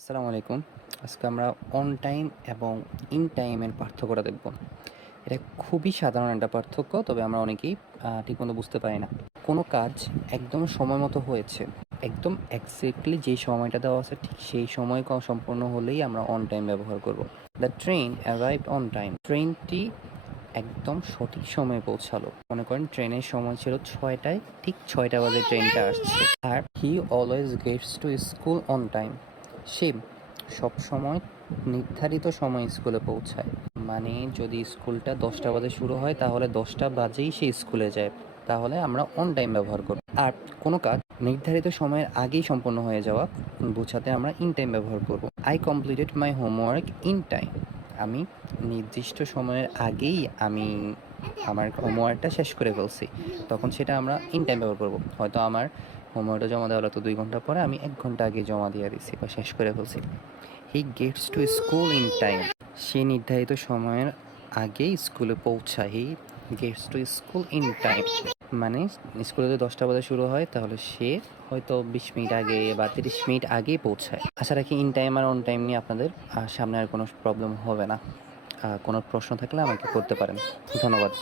আসসালামু আলাইকুম। আজকে আমরা অন টাইম এবং ইন টাইমের পার্থক্যটা দেখব। এটা খুবই সাধারণ একটা পার্থক্য, তবে আমরা অনেকেই ঠিকমতো বুঝতে পারি না। কোনো কাজ একদম সময় মতো হয়েছে, একদম এক্সাক্টলি যেই সময়টা দেওয়া আছে ঠিক সেই সময় সম্পূর্ণ হলেই আমরা অন টাইম ব্যবহার করব। The train arrived on time. ট্রেনটি একদম সঠিক সময়ে পৌঁছালো। মনে করেন ট্রেনের সময় ছিল ৬টায়, ঠিক ৬টা বাজে ট্রেনটা আসছে। আর he always gets to school on time. সে সবসময় নির্ধারিত সময় স্কুলে পৌঁছায়। মানে যদি স্কুলটা 10টা বাজে শুরু হয় তাহলে 10টা বাজেই সে স্কুলে যায়, তাহলে আমরা অন টাইম ব্যবহার করব। আর কোনো কাজ নির্ধারিত সময়ের আগেই সম্পন্ন হয়ে যাওয়া বোঝাতে আমরা ইন টাইম ব্যবহার করব। I completed my homework in time. আমি নির্দিষ্ট সময়ের আগেই আমার হোমওয়ার্কটা শেষ করে ফেলছি, তখন সেটা আমরা ইন টাইম ব্যবহার করব। হয়তো আমার হোমওয়ার্কটা জমা দেওয়া হলো তো 2 ঘন্টা পরে, আমি 1 ঘন্টা আগে জমা দিয়ে দিছি বা শেষ করে ফেলছি। He gets to school in time. সে নির্ধারিত সময়ের আগেই স্কুলে পৌঁছায়। He gets to school in time মানে স্কুলে যদি 10টা বাজে শুরু হয় তাহলে সে হয়তো 20 মিনিট আগে বা 30 মিনিট আগেই পৌঁছায়। আশা রাখি ইন টাইম আর অন টাইম নিয়ে আপনাদের সামনে আর কোনো প্রবলেম হবে না। কোনো প্রশ্ন থাকলে আমাকে করতে পারেন। ধন্যবাদ।